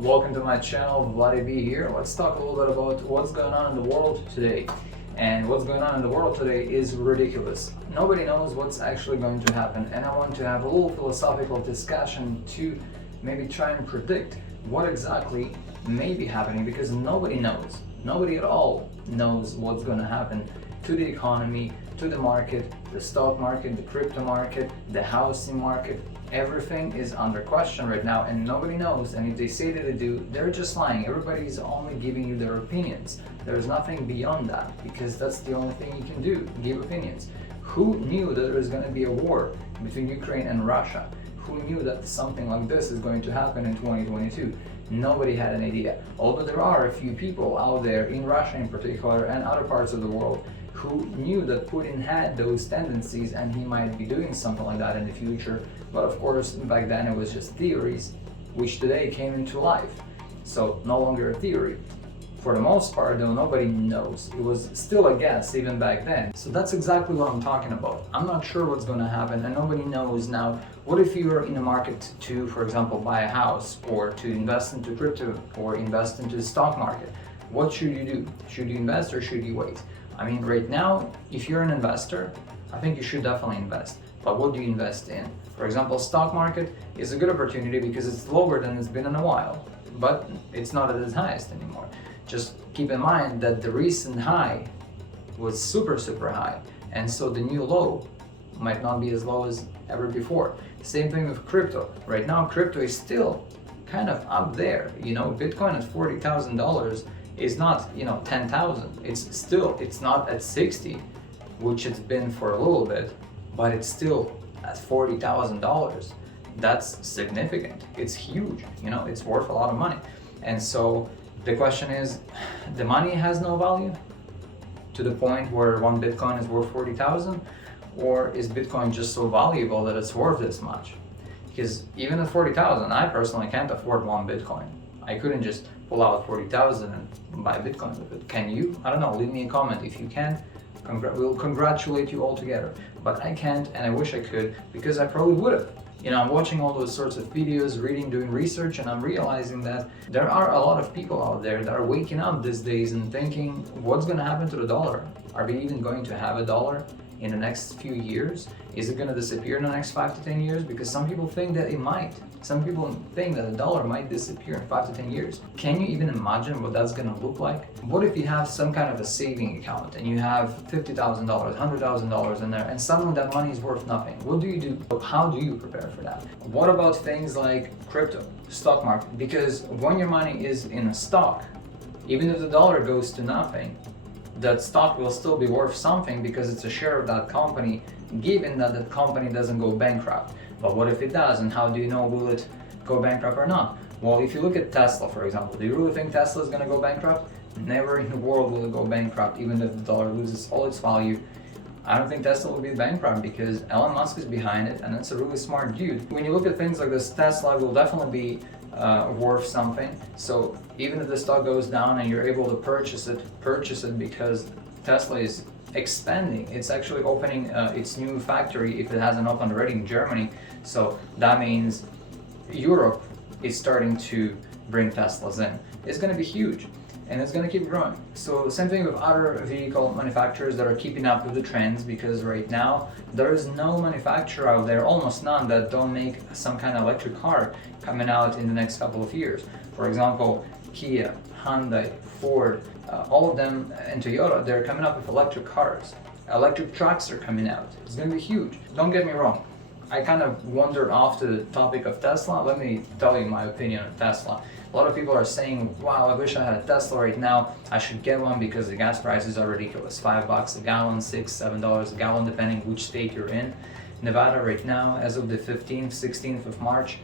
Welcome to my channel, Vladi B here. Let's talk a little bit about what's going on in the world today. And what's going on in the world today is ridiculous. Nobody knows what's actually going to happen, and I want to have a little philosophical discussion to maybe try and predict what exactly may be happening, because nobody knows. Nobody at all knows what's going to happen to the economy, to the market, the stock market, the crypto market, the housing market. Everything is under question right now, and nobody knows. And if they say that they do, they're just lying. Everybody's only giving you their opinions. There's nothing beyond that, because that's the only thing you can do, give opinions. Who knew that there was going to be a war between Ukraine and Russia? Who knew that something like this is going to happen in 2022? Nobody had an idea. Although there are a few people out there, in Russia in particular, and other parts of the world, who knew that Putin had those tendencies and he might be doing something like that in the future. But of course, back then it was just theories, which today came into life. So no longer a theory. For the most part though, nobody knows. It was still a guess even back then. So that's exactly what I'm talking about. I'm not sure what's going to happen, and nobody knows now. What if you're in the market to, for example, buy a house, or to invest into crypto, or invest into the stock market? What should you do? Should you invest or should you wait? I mean, right now, if you're an investor, I think you should definitely invest. But what do you invest in? For example, stock market is a good opportunity because it's lower than it's been in a while, but it's not at its highest anymore. Just keep in mind that the recent high was super high, and so the new low might not be as low as ever before. Same thing with crypto. Right now, crypto is still kind of up there. You know, Bitcoin at $40,000 is not, 10,000. It's not at 60, which it's been for a little bit, but it's still at $40,000. That's significant. It's huge. It's worth a lot of money. And so the question is, the money has no value to the point where one Bitcoin is worth 40,000, or is Bitcoin just so valuable that it's worth this much? Because even at 40,000, I personally can't afford one Bitcoin. I couldn't just pull out 40,000 and buy Bitcoin with it. Can you? I don't know. Leave me a comment if you can. We'll congratulate you all together. But I can't, and I wish I could, because I probably would have. I'm watching all those sorts of videos, reading, doing research, and I'm realizing that there are a lot of people out there that are waking up these days and thinking, what's going to happen to the dollar? Are we even going to have a dollar in the next few years? Is it going to disappear in the next 5 to 10 years? Because some people think that it might. Some people think that the dollar might disappear in 5 to 10 years. Can you even imagine what that's going to look like? What if you have some kind of a saving account and you have $50,000, $100,000 in there, and suddenly that money is worth nothing? What do you do? How do you prepare for that? What about things like crypto, stock market? Because when your money is in a stock, even if the dollar goes to nothing, that stock will still be worth something because it's a share of that company, given that that company doesn't go bankrupt. But what if it does, and how do you know will it go bankrupt or not? Well, if you look at Tesla, for example, do you really think Tesla is going to go bankrupt? Never in the world will it go bankrupt, even if the dollar loses all its value. I don't think Tesla will be bankrupt because Elon Musk is behind it, and it's a really smart dude. When you look at things like this, Tesla will definitely be worth something. So even if the stock goes down and you're able to purchase it because Tesla is expanding. It's actually opening its new factory, if it hasn't opened already, in Germany. So that means Europe is starting to bring Teslas in. It's going to be huge, and it's going to keep growing. So same thing with other vehicle manufacturers that are keeping up with the trends, because right now there is no manufacturer out there, almost none, that don't make some kind of electric car coming out in the next couple of years. For example, Kia, Hyundai, Ford, all of them, and Toyota, they're coming up with electric cars. Electric trucks are coming out. It's going to be huge. Don't get me wrong. I kind of wandered off to the topic of Tesla. Let me tell you my opinion on Tesla. A lot of people are saying, wow, I wish I had a Tesla right now. I should get one because the gas prices are ridiculous. $5 a gallon, $6, $7 a gallon, depending which state you're in. Nevada right now, as of the 15th, 16th of March,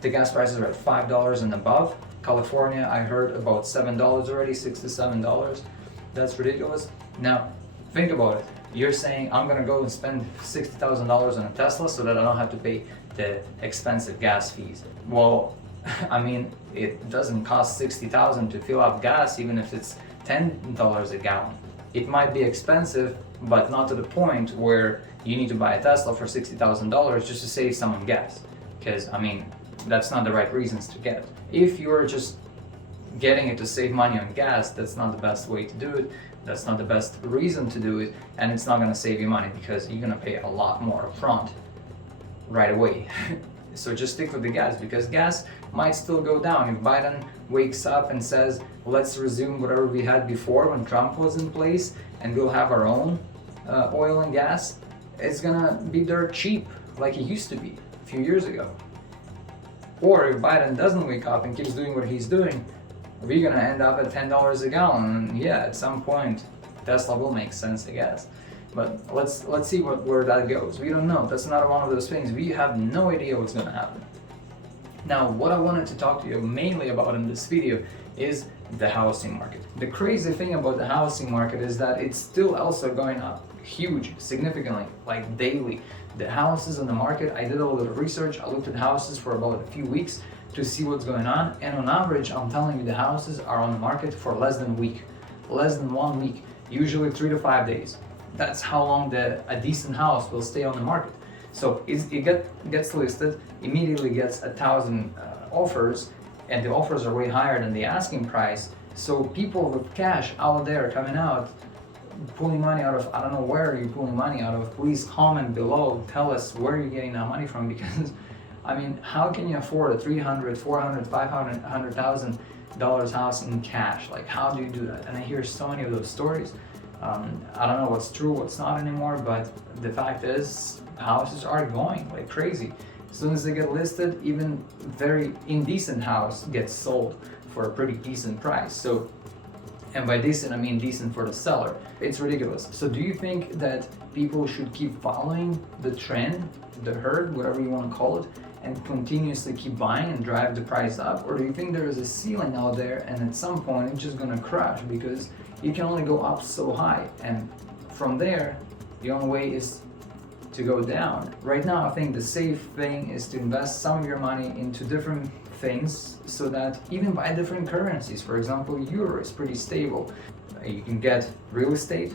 the gas prices are at $5 and above. California, I heard about $7 already, $6 to $7. That's ridiculous. Now, think about it. You're saying I'm gonna go and spend $60,000 on a Tesla so that I don't have to pay the expensive gas fees. Well, I mean, it doesn't cost $60,000 to fill up gas, even if it's $10 a gallon. It might be expensive, but not to the point where you need to buy a Tesla for $60,000 just to save someone gas. Because, I mean, that's not the right reasons to get it. If you're just getting it to save money on gas, that's not the best way to do it. That's not the best reason to do it, and it's not going to save you money because you're going to pay a lot more upfront right away. So just stick with the gas, because gas might still go down. If Biden wakes up and says, let's resume whatever we had before when Trump was in place, and we'll have our own oil and gas, it's gonna be dirt cheap like it used to be a few years ago. Or if Biden doesn't wake up and keeps doing what he's doing, we're gonna end up at $10 a gallon. And yeah, at some point Tesla will make sense, I guess. But let's see where that goes. We don't know. That's not one of those things. We have no idea what's gonna happen. Now, what I wanted to talk to you mainly about in this video is the housing market. The crazy thing about the housing market is that it's still also going up huge, significantly, like daily. The houses on the market, I did a little bit of research. I looked at houses for about a few weeks to see what's going on, and on average, I'm telling you, the houses are on the market for less than a week, less than 1 week, usually 3 to 5 days. That's how long a decent house will stay on the market. So it gets listed, immediately gets 1,000 offers, and the offers are way higher than the asking price. So people with cash out there coming out, pulling money out of, I don't know where you're pulling money out of. Please comment below, tell us where you're getting that money from, because I mean, how can you afford a $300,000, $400,000, $500,000, $100,000 house in cash? Like, how do you do that? And I hear so many of those stories. I don't know what's true, what's not anymore, but the fact is, houses are going like crazy. As soon as they get listed, even very indecent house gets sold for a pretty decent price. So, and by decent, I mean decent for the seller. It's ridiculous. So do you think that people should keep following the trend, the herd, whatever you want to call it, and continuously keep buying and drive the price up? Or do you think there is a ceiling out there and at some point it's just gonna crash because you can only go up so high, and from there the only way is to go down? Right now, I think the safe thing is to invest some of your money into different things, so that even by different currencies, for example, euro is pretty stable. You can get real estate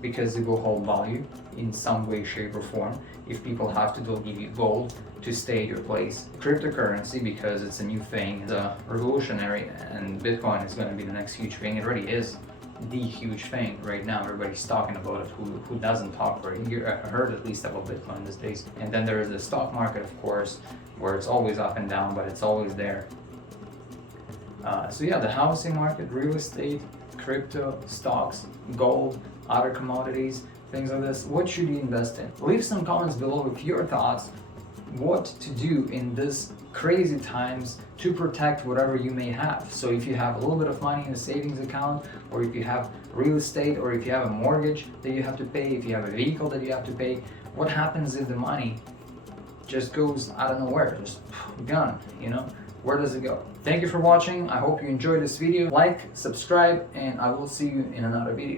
because it will hold value in some way, shape or form. If people have to, they'll give you gold to stay at your place. Cryptocurrency, because it's a new thing, it's revolutionary, and Bitcoin is going to be the next huge thing. It already is the huge thing right now. Everybody's talking about it. Who doesn't talk or heard at least about Bitcoin these days? And then there is the stock market, of course, where it's always up and down, but it's always there. So yeah, the housing market, real estate, crypto, stocks, gold, other commodities, things like this. What should you invest in? Leave some comments below with your thoughts, what to do in this crazy times to protect whatever you may have. So if you have a little bit of money in a savings account, or if you have real estate, or if you have a mortgage that you have to pay, if you have a vehicle that you have to pay, what happens if the money just goes, I don't know where, just gone, you know? Where does it go? Thank you for watching. I hope you enjoyed this video. Like, subscribe, and I will see you in another video.